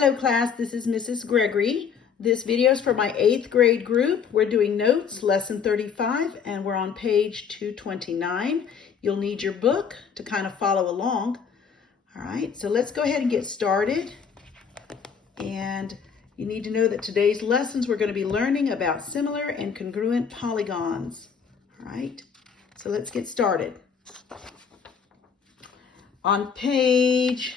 Hello class, this is Mrs. Gregory. This video is for my 8th grade group. We're doing notes, lesson 35, and we're on page 229. You'll need your book to kind of follow along. All right, so let's go ahead and get started. And you need to know that today's lessons we're going to be learning about similar and congruent polygons. All right, so let's get started. On page,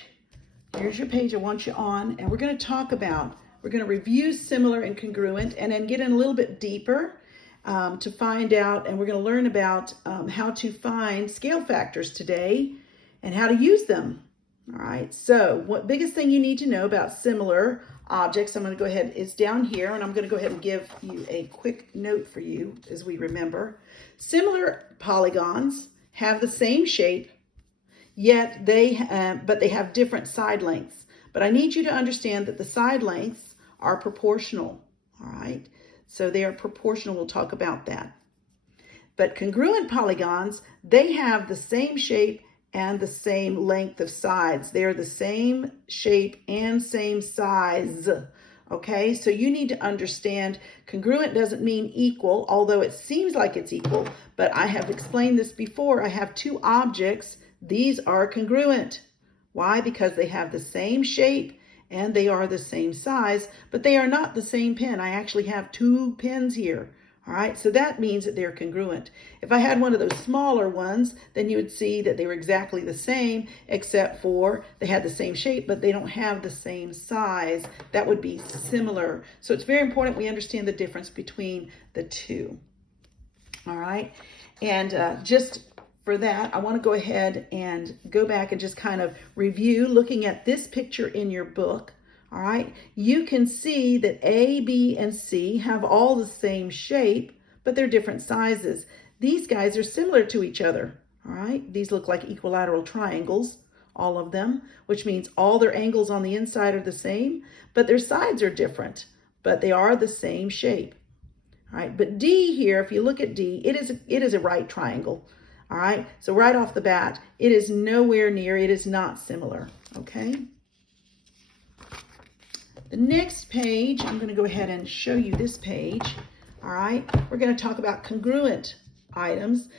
here's your page I want you on, and we're going to review similar and congruent and then get in a little bit deeper to find out, and we're going to learn about how to find scale factors today and how to use them. All right, so what biggest thing you need to know about similar objects, I'm going to go ahead, it's down here, and I'm going to go ahead and give you a quick note for you as we remember. Similar polygons have the same shape, yet they have different side lengths. But I need you to understand that the side lengths are proportional. All right, so they are proportional. We'll talk about that. But congruent polygons, they have the same shape and the same length of sides. They're the same shape and same size. Okay, so you need to understand congruent doesn't mean equal, although it seems like it's equal, but I have explained this before. I have two objects. These are congruent. Why? Because they have the same shape and they are the same size, but they are not the same pen. I actually have two pens here. All right, so that means that they're congruent. If I had one of those smaller ones, then you would see that they were exactly the same, except for they had the same shape, but they don't have the same size. That would be similar. So it's very important we understand the difference between the two. All right, and just for that, I want to go ahead and go back and just kind of review looking at this picture in your book. All right, you can see that A, B, and C have all the same shape, but they're different sizes. These guys are similar to each other. All right, these look like equilateral triangles, all of them, which means all their angles on the inside are the same, but their sides are different, but they are the same shape. All right, but D here, if you look at D, it is a right triangle. All right, so right off the bat, it is nowhere near, it is not similar, okay? The next page, I'm going to go ahead and show you this page. All right, we're going to talk about congruent items.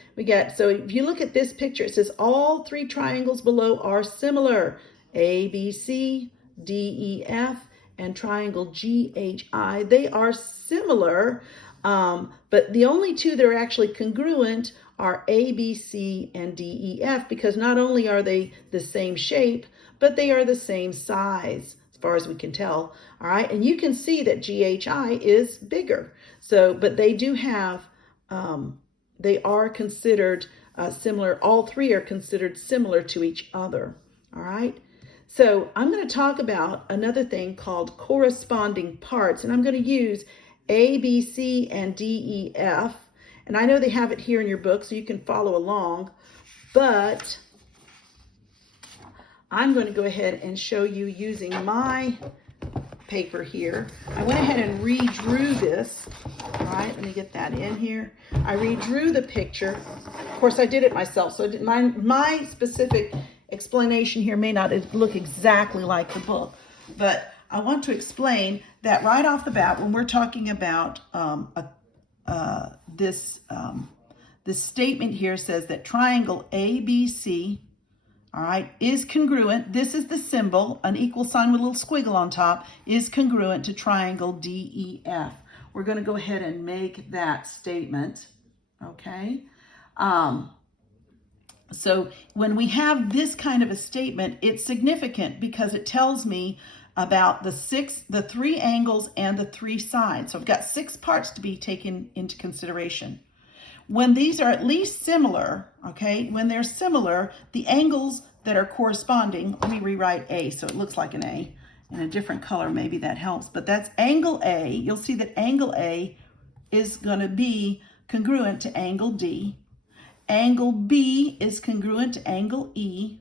So if you look at this picture, it says all three triangles below are similar. A, B, C, D, E, F, and triangle G, H, I. They are similar, but the only two that are actually congruent are A, B, C, and D, E, F, because not only are they the same shape, but they are the same size, as far as we can tell. All right, and you can see that GHI is bigger. So, but they do have, they are considered similar. All three are considered similar to each other. All right, so I'm going to talk about another thing called corresponding parts, and I'm going to use A, B, C, and D, E, F. And I know they have it here in your book, so you can follow along, but I'm going to go ahead and show you using my paper here. I went ahead and redrew this. All right, let me get that in here. I redrew the picture. Of course, I did it myself, so my specific explanation here may not look exactly like the book, but I want to explain that right off the bat, when we're talking about this statement here says that triangle ABC, all right, is congruent. This is the symbol, an equal sign with a little squiggle on top, is congruent to triangle DEF. We're going to go ahead and make that statement, okay? So when we have this kind of a statement, it's significant because it tells me about the three angles and the three sides. So I've got 6 parts to be taken into consideration. When these are at least similar, okay, when they're similar, the angles that are corresponding, let me rewrite A so it looks like an A in a different color, maybe that helps, but that's angle A. You'll see that angle A is going to be congruent to angle D. Angle B is congruent to angle E.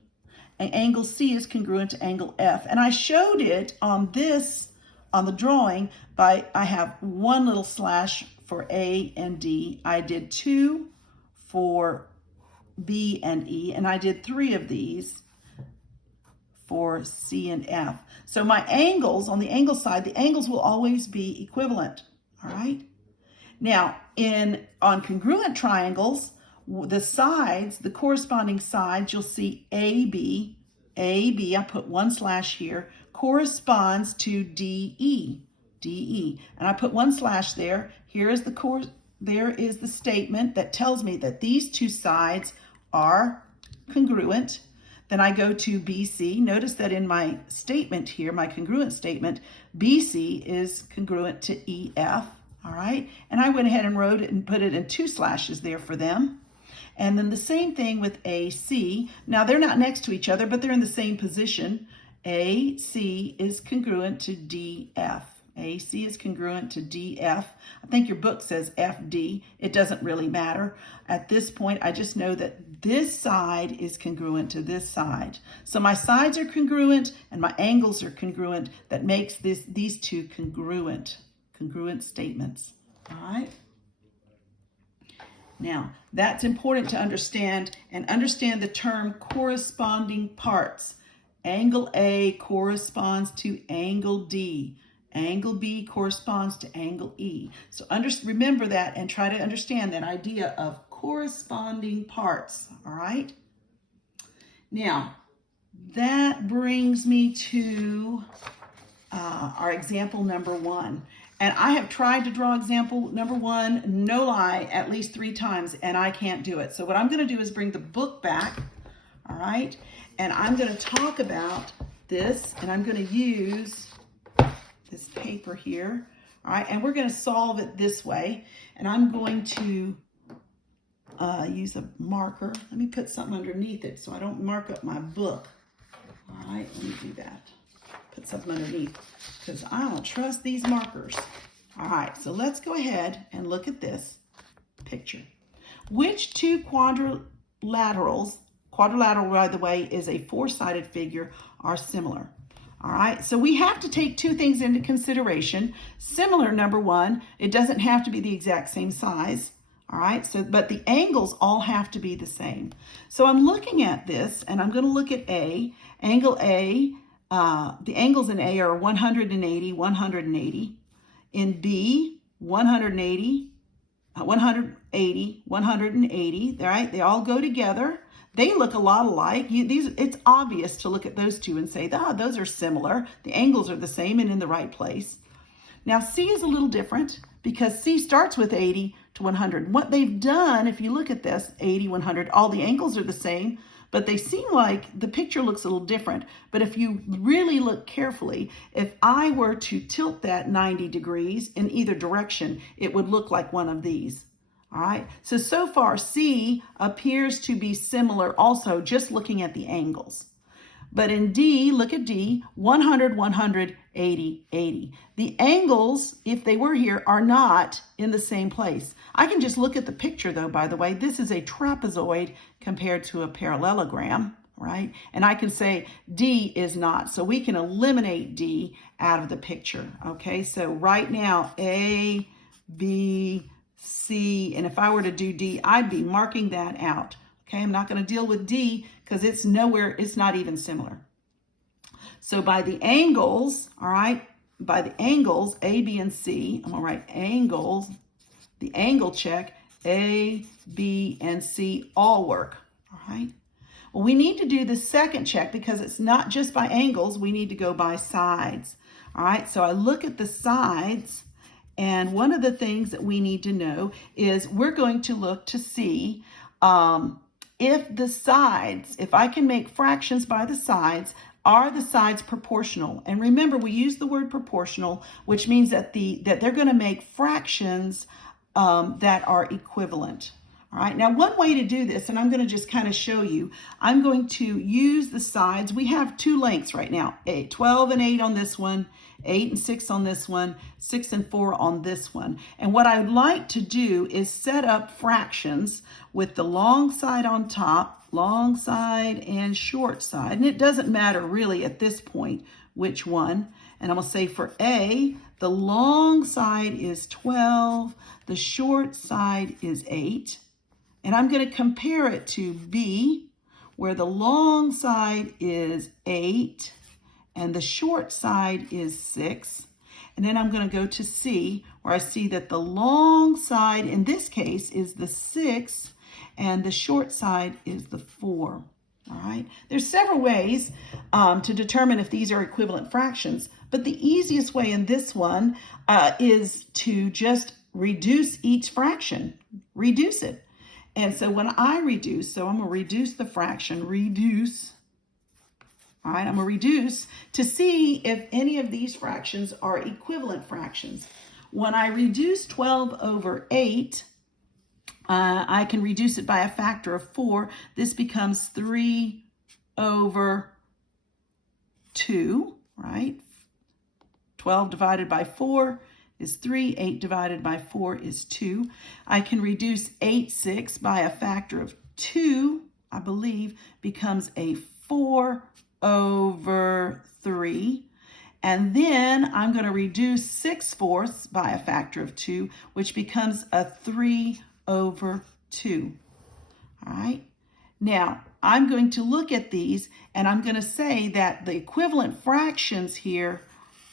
And angle C is congruent to angle F. And I showed it on the drawing by, I have one little slash for A and D. I did 2 for B and E, and I did 3 of these for C and F. So my angles, on the angle side, the angles will always be equivalent, all right? Now, on congruent triangles, the sides, the corresponding sides, you'll see AB, I put one slash here, corresponds to DE, and I put one slash there. There is the statement that tells me that these two sides are congruent. Then I go to BC. Notice that in my statement here, my congruent statement, BC is congruent to EF, all right? And I went ahead and wrote it and put it in two slashes there for them. And then the same thing with AC. Now they're not next to each other, but they're in the same position. AC is congruent to DF. AC is congruent to DF. I think your book says FD. It doesn't really matter. At this point, I just know that this side is congruent to this side. So my sides are congruent and my angles are congruent. That makes these two congruent statements. All right? Now, that's important to understand, and understand the term corresponding parts. Angle A corresponds to angle D. Angle B corresponds to angle E. So remember that and try to understand that idea of corresponding parts, all right? Now, that brings me to our example number 1. And I have tried to draw example number 1, no lie, at least 3 times, and I can't do it. So what I'm going to do is bring the book back, all right? And I'm going to talk about this, and I'm going to use this paper here, all right? And we're going to solve it this way. And I'm going to use a marker. Let me put something underneath it so I don't mark up my book. All right, let me do that. Put something underneath because I don't trust these markers. All right, so let's go ahead and look at this picture. Which two quadrilateral, by the way, is a 4-sided figure, are similar? All right, so we have to take 2 things into consideration. Similar, number 1, it doesn't have to be the exact same size. All right, so but the angles all have to be the same. So I'm looking at this, and I'm going to look at A. Angle A, the angles in A are 180, 180. In B, 180, 180, 180. All right, they all go together. They look a lot alike. It's obvious to look at those two and say, those are similar. The angles are the same and in the right place. Now, C is a little different because C starts with 80 to 100. What they've done, if you look at this, 80, 100, all the angles are the same, but they seem like the picture looks a little different. But if you really look carefully, if I were to tilt that 90 degrees in either direction, it would look like one of these. All right, so far C appears to be similar also just looking at the angles. But in D, look at D, 100, 100, 80, 80. The angles, if they were here, are not in the same place. I can just look at the picture though, by the way. This is a trapezoid compared to a parallelogram, right? And I can say D is not. So we can eliminate D out of the picture, okay? So right now, A, B, C, and if I were to do D, I'd be marking that out. Okay, I'm not going to deal with D because it's not even similar. So by the angles, all right, by the angles, A, B, and C, I'm going to write angles, the angle check, A, B, and C all work, all right? Well, we need to do the second check because it's not just by angles, we need to go by sides, all right? So I look at the sides, and one of the things that we need to know is we're going to look to see if the sides, if I can make fractions by the sides, are the sides proportional? And remember, we use the word proportional, which means that they're going to make fractions that are equivalent. All right, now one way to do this, and I'm going to just kind of show you, I'm going to use the sides. We have 2 lengths right now, 12 and 8 on this one, 8 and 6 on this one, 6 and 4 on this one. And what I'd like to do is set up fractions with the long side on top, long side and short side. And it doesn't matter really at this point which one. And I'm going to say for A, the long side is 12, the short side is 8. And I'm going to compare it to B, where the long side is 8 and the short side is 6. And then I'm going to go to C, where I see that the long side in this case is the 6 and the short side is the 4. All right. There's several ways to determine if these are equivalent fractions, but the easiest way in this one is to just reduce each fraction. Reduce it. And so when I reduce, so I'm going to reduce the fraction, reduce. All right, I'm going to reduce to see if any of these fractions are equivalent fractions. When I reduce 12 over 8, I can reduce it by a factor of 4. This becomes 3 over 2, right? 12 divided by 4 is 3. 8 divided by 4 is 2. I can reduce 8/6 by a factor of 2, I believe, becomes a 4 over 3. And then I'm going to reduce 6/4 by a factor of 2, which becomes a 3 over 2. All right. Now, I'm going to look at these and I'm going to say that the equivalent fractions here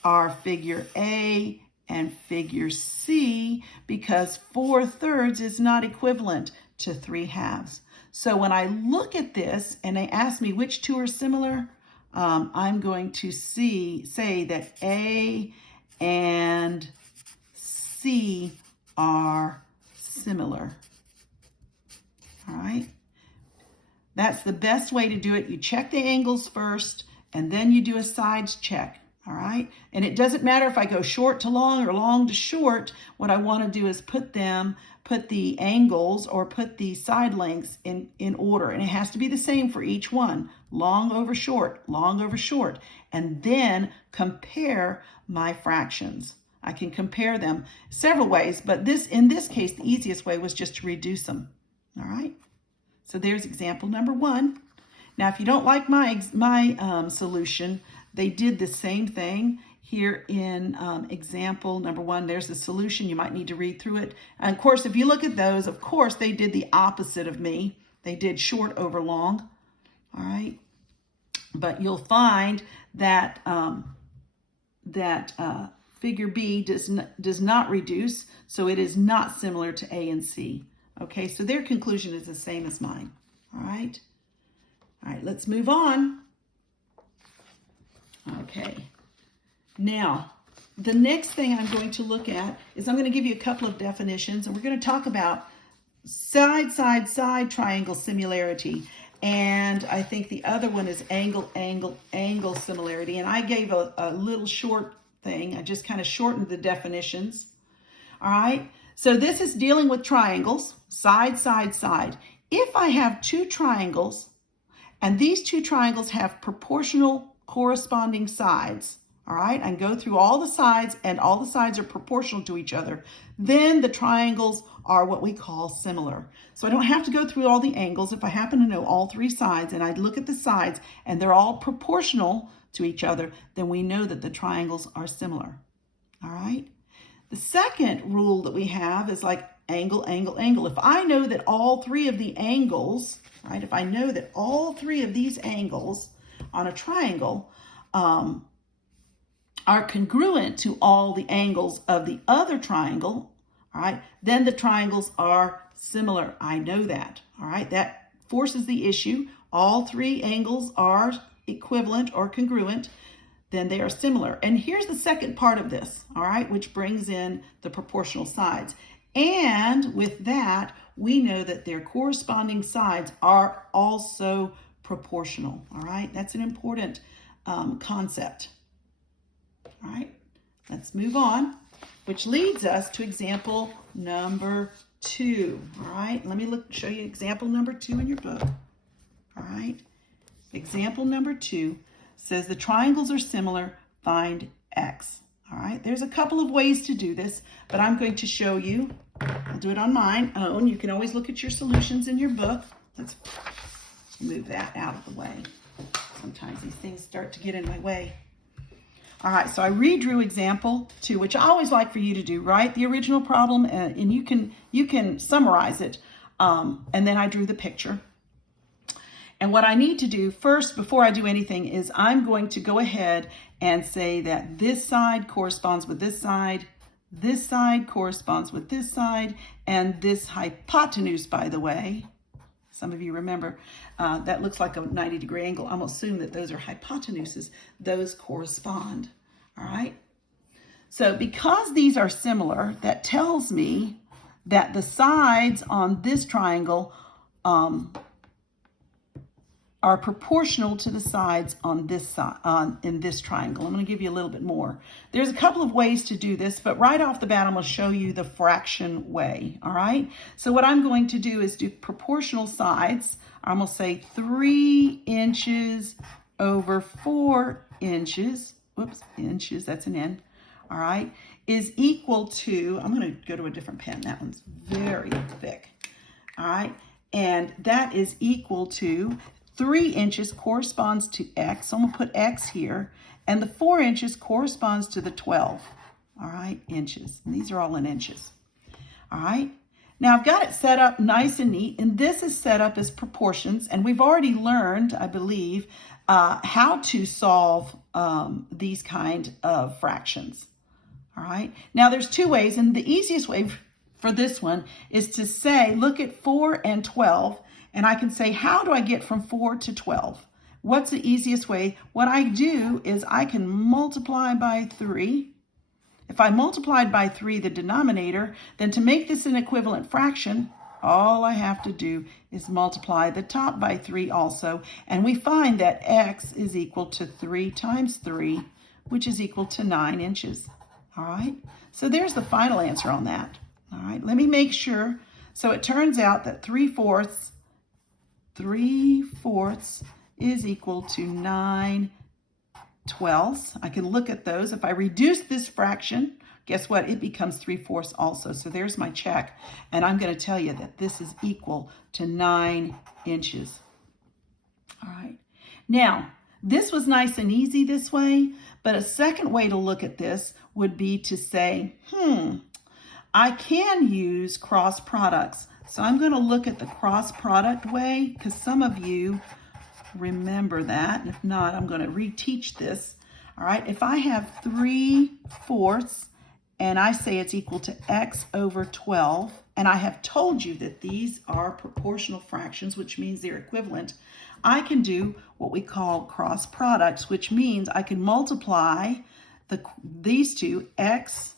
are figure A and figure C, because 4/3 is not equivalent to 3/2. So when I look at this and they ask me which two are similar, I'm going to say that A and C are similar. All right. That's the best way to do it. You check the angles first, and then you do a sides check. All right. And it doesn't matter if I go short to long or long to short. What I want to do is put the angles or put the side lengths in order. And it has to be the same for each one. Long over short, and then compare my fractions. I can compare them several ways, but in this case, the easiest way was just to reduce them. All right. So there's example number 1. Now, if you don't like my solution, they did the same thing here in example number 1. There's the solution. You might need to read through it. And of course, if you look at those, of course, they did the opposite of me. They did short over long. All right. But you'll find that figure B does not reduce, so it is not similar to A and C. Okay, so their conclusion is the same as mine. All right. All right, let's move on. Okay. Now, the next thing I'm going to look at is I'm going to give you a couple of definitions, and we're going to talk about side triangle similarity. And I think the other one is angle similarity. And I gave a little short thing. I just kind of shortened the definitions. All right. So this is dealing with triangles, side. If I have two triangles and these two triangles have proportional corresponding sides, all right, and go through all the sides and all the sides are proportional to each other, then the triangles are what we call similar. So I don't have to go through all the angles. If I happen to know all three sides and I look at the sides and they're all proportional to each other, then we know that the triangles are similar. All right. The second rule that we have is like angle. If I know that all three of the angles, right, if I know that all three of these angles on a triangle are congruent to all the angles of the other triangle, all right, then the triangles are similar. I know that, all right. That forces the issue. All three angles are equivalent or congruent, then they are similar. And here's the second part of this, all right, which brings in the proportional sides. And with that, we know that their corresponding sides are also proportional, all right? That's an important concept. All right, let's move on, which leads us to example number 2, all right? Let me show you example number 2 in your book, all right? Example number 2 says the triangles are similar, find X. All right, there's a couple of ways to do this, but I'm going to show you. I'll do it on my own. You can always look at your solutions in your book. Let's move that out of the way. Sometimes these things start to get in my way. All right, so I redrew example 2, which I always like for you to do, right? The original problem, and you can summarize it, and then I drew the picture. And what I need to do first, before I do anything, is I'm going to go ahead and say that this side corresponds with this side corresponds with this side, and this hypotenuse, by the way, some of you remember, that looks like a 90-degree angle. I'm assuming that those are hypotenuses. Those correspond, all right? So because these are similar, that tells me that the sides on this triangle are proportional to the sides on this side, in this triangle. I'm going to give you a little bit more. There's a couple of ways to do this, but right off the bat, I'm going to show you the fraction way, all right? So what I'm going to do is do proportional sides. I'm going to say 3 inches over 4 inches, whoops, inches, that's an N, all right, is equal to, I'm going to go to a different pen. That one's very thick, all right? And that is equal to 3 inches corresponds to X. So I'm going to put X here. And the 4 inches corresponds to the 12, all right, inches. And these are all in inches, all right? Now I've got it set up nice and neat, and this is set up as proportions. And we've already learned, I believe, how to solve these kind of fractions, all right? Now there's 2 ways, and the easiest way for this one is to say, look at 4 and 12, and I can say, how do I get from 4 to 12? What's the easiest way? What I do is I can multiply by 3. If I multiplied by 3 the denominator, then to make this an equivalent fraction, all I have to do is multiply the top by 3 also, and we find that X is equal to 3 times 3, which is equal to 9 inches, all right? So there's the final answer on that, all right? Let me make sure. So it turns out that 3/4 is equal to 9/12. I can look at those. If I reduce this fraction, guess what? It becomes 3/4 also. So there's my check. And I'm going to tell you that this is equal to 9 inches. All right. Now, this was nice and easy this way, but a second way to look at this would be to say, I can use cross products. So I'm going to look at the cross product way, because some of you remember that. And if not, I'm going to reteach this. All right, if I have 3/4 and I say it's equal to X over 12, and I have told you that these are proportional fractions, which means they're equivalent, I can do what we call cross products, which means I can multiply these two, X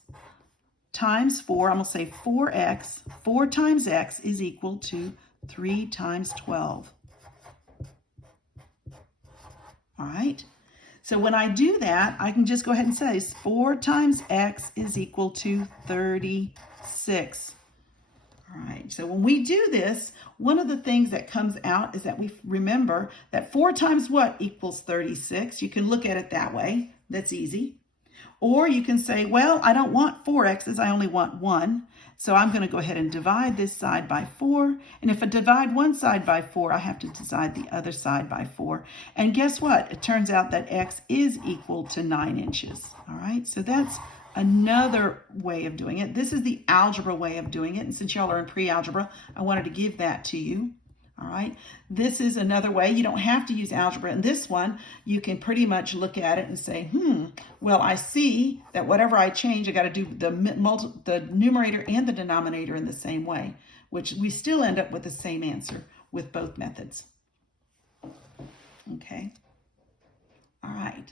times 4, I'm going to say 4x, 4 times x is equal to 3 times 12. All right, so when I do that, I can just go ahead and say 4 times x is equal to 36. All right, so when we do this, one of the things that comes out is that we remember that 4 times what equals 36. You can look at it that way. That's easy. Or you can say, well, I don't want 4 x's, I only want 1. So I'm going to go ahead and divide this side by 4. And if I divide one side by 4, I have to divide the other side by 4. And guess what? It turns out that x is equal to 9 inches. All right, so that's another way of doing it. This is the algebra way of doing it. And since y'all are in pre-algebra, I wanted to give that to you. All right, this is another way. You don't have to use algebra in this one. You can pretty much look at it and say, well, I see that whatever I change, I got to do the numerator and the denominator in the same way, which we still end up with the same answer with both methods. Okay. All right.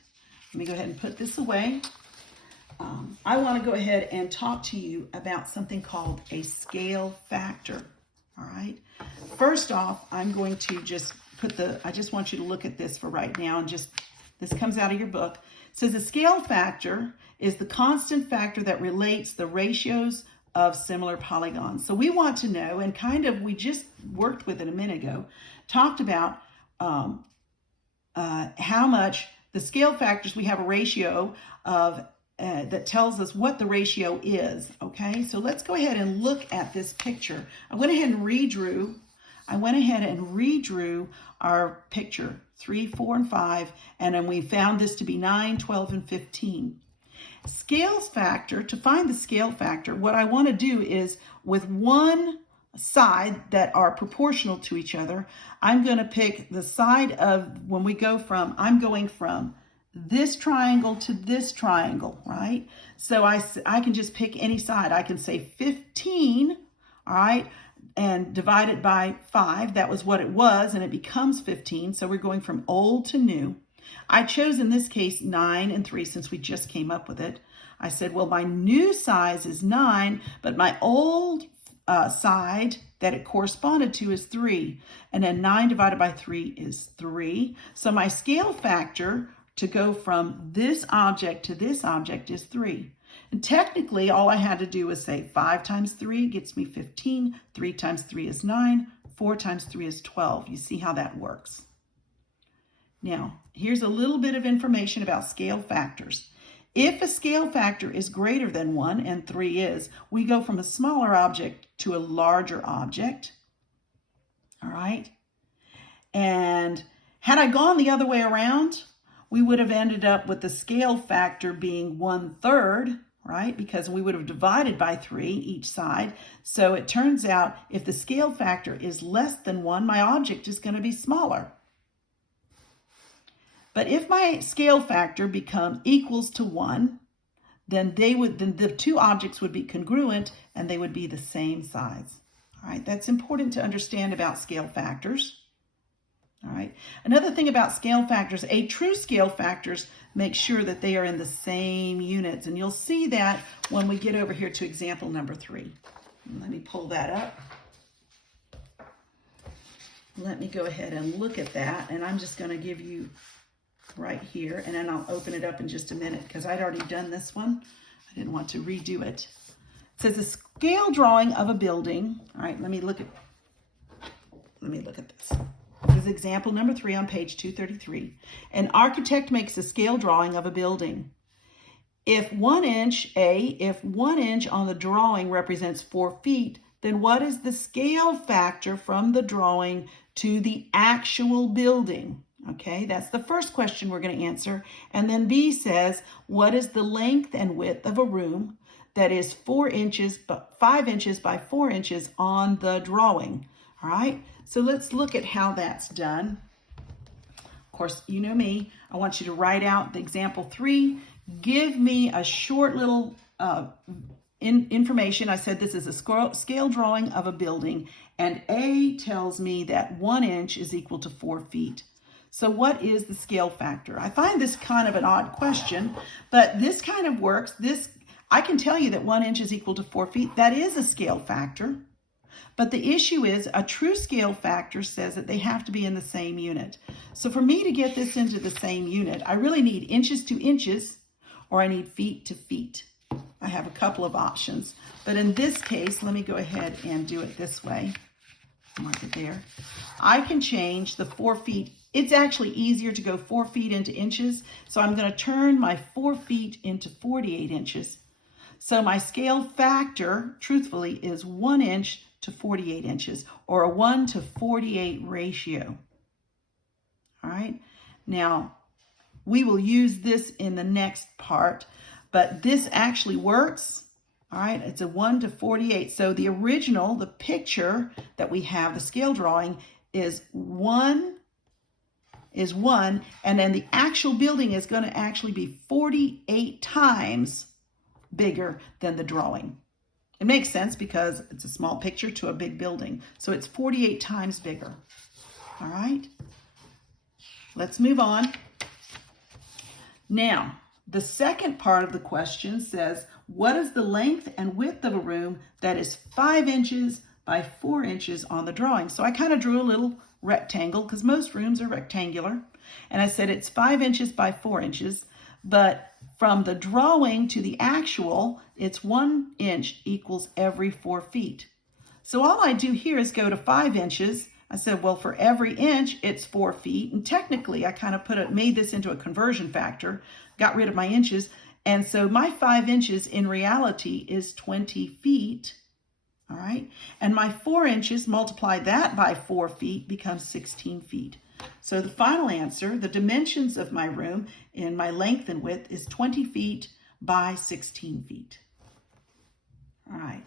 Let me go ahead and put this away. I want to go ahead and talk to you about something called a scale factor. All right. First off, I'm going to just I just want you to look at this for right now, and this comes out of your book. It says a scale factor is the constant factor that relates the ratios of similar polygons. So we want to know, and kind of we just worked with it a minute ago, talked about how much the scale factors, we have a ratio of that tells us what the ratio is, okay? So let's go ahead and look at this picture. I went ahead and redrew our picture, 3, 4, and 5, and then we found this to be 9, 12, and 15. Scales factor, to find the scale factor, what I want to do is with one side that are proportional to each other, I'm going to pick the side of, when we go from, I'm going from this triangle to this triangle, right? So I can just pick any side. I can say 15, all right, and divide it by 5. That was what it was, and it becomes 15. So we're going from old to new. I chose in this case 9 and 3 since we just came up with it. I said, well, my new size is 9, but my old side that it corresponded to is 3. And then 9 divided by 3 is 3. So my scale factor to go from this object to this object is 3. And technically, all I had to do was say 5 times 3 gets me 15. 3 times 3 is 9. 4 times 3 is 12. You see how that works. Now, here's a little bit of information about scale factors. If a scale factor is greater than 1, and 3 is, we go from a smaller object to a larger object. All right? And had I gone the other way around, we would have ended up with the scale factor being 1/3, right? Because we would have divided by 3 each side. So it turns out if the scale factor is less than 1, my object is going to be smaller. But if my scale factor equals to 1, then the two objects would be congruent and they would be the same size. All right, that's important to understand about scale factors. All right, another thing about scale factors, a true scale factors make sure that they are in the same units. And you'll see that when we get over here to example number 3. Let me pull that up. Let me go ahead and look at that. And I'm just going to give you right here, and then I'll open it up in just a minute because I'd already done this one. I didn't want to redo it. It says a scale drawing of a building. All right, let me look at this. This is example number 3 on page 233. An architect makes a scale drawing of a building. If 1 inch on the drawing represents 4 feet, then what is the scale factor from the drawing to the actual building? Okay, that's the first question we're going to answer. And then B says, what is the length and width of a room that is 5 inches by 4 inches on the drawing? All right, so let's look at how that's done. Of course, you know me. I want you to write out the example 3. Give me a short little information. I said this is a scale drawing of a building, and A tells me that 1 inch is equal to 4 feet. So what is the scale factor? I find this kind of an odd question, but this kind of works. I can tell you that 1 inch is equal to 4 feet. That is a scale factor. But the issue is a true scale factor says that they have to be in the same unit. So for me to get this into the same unit, I really need inches to inches, or I need feet to feet. I have a couple of options. But in this case, let me go ahead and do it this way. Mark it there. I can change the 4 feet. It's actually easier to go 4 feet into inches. So I'm going to turn my 4 feet into 48 inches. So my scale factor, truthfully, is 1 inch to 48 inches, or a 1 to 48 ratio. All right. Now, we will use this in the next part, but this actually works. All right, it's a 1 to 48. So the original, the picture that we have, the scale drawing, is 1, and then the actual building is going to actually be 48 times bigger than the drawing. It makes sense because it's a small picture to a big building. So it's 48 times bigger. All right, let's move on. Now, the second part of the question says, what is the length and width of a room that is 5 inches by 4 inches on the drawing? So I kind of drew a little rectangle because most rooms are rectangular. And I said it's 5 inches by 4 inches, but from the drawing to the actual, it's 1 inch equals every 4 feet. So all I do here is go to 5 inches. I said, well, for every inch, it's 4 feet. And technically, I kind of made this into a conversion factor, got rid of my inches. And so my 5 inches in reality is 20 feet. All right. And my 4 inches, multiply that by 4 feet, becomes 16 feet. So the final answer, the dimensions of my room in my length and width is 20 feet by 16 feet. All right.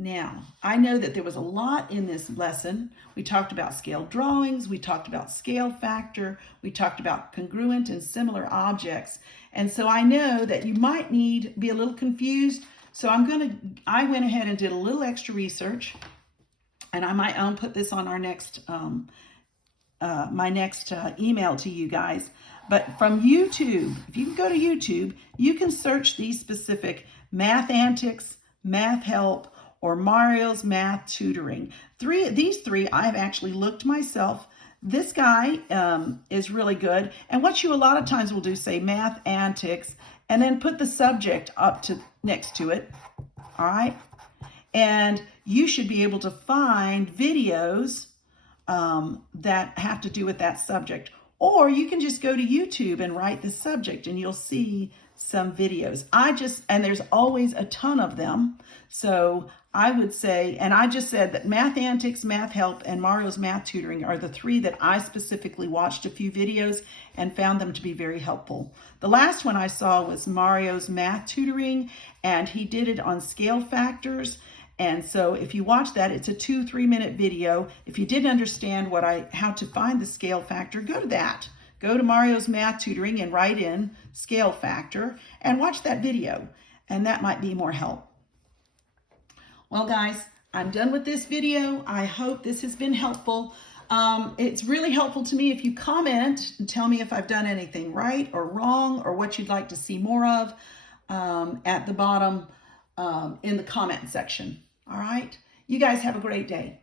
Now, I know that there was a lot in this lesson. We talked about scale drawings, we talked about scale factor, we talked about congruent and similar objects. And so I know that you might be a little confused. So I went ahead and did a little extra research, and I might put this on our next, my next email to you guys. But from YouTube, if you can go to YouTube, you can search these specific math antics, math help, or Mario's math tutoring. These three I've actually looked myself. This guy is really good. And what you a lot of times will do, say math antics, and then put the subject next to it. All right. And you should be able to find videos that have to do with that subject. Or you can just go to YouTube and write the subject and you'll see some videos. And there's always a ton of them. So I would say, and I just said that Math Antics, Math Help, and Mario's Math Tutoring are the three that I specifically watched a few videos and found them to be very helpful. The last one I saw was Mario's Math Tutoring, and he did it on scale factors. And so if you watch that, it's a 2-3 minute video. If you didn't understand how to find the scale factor, go to that. Go to Mario's Math Tutoring and write in scale factor and watch that video. And that might be more help. Well, guys, I'm done with this video. I hope this has been helpful. It's really helpful to me if you comment and tell me if I've done anything right or wrong or what you'd like to see more of at the bottom in the comment section. All right. You guys have a great day.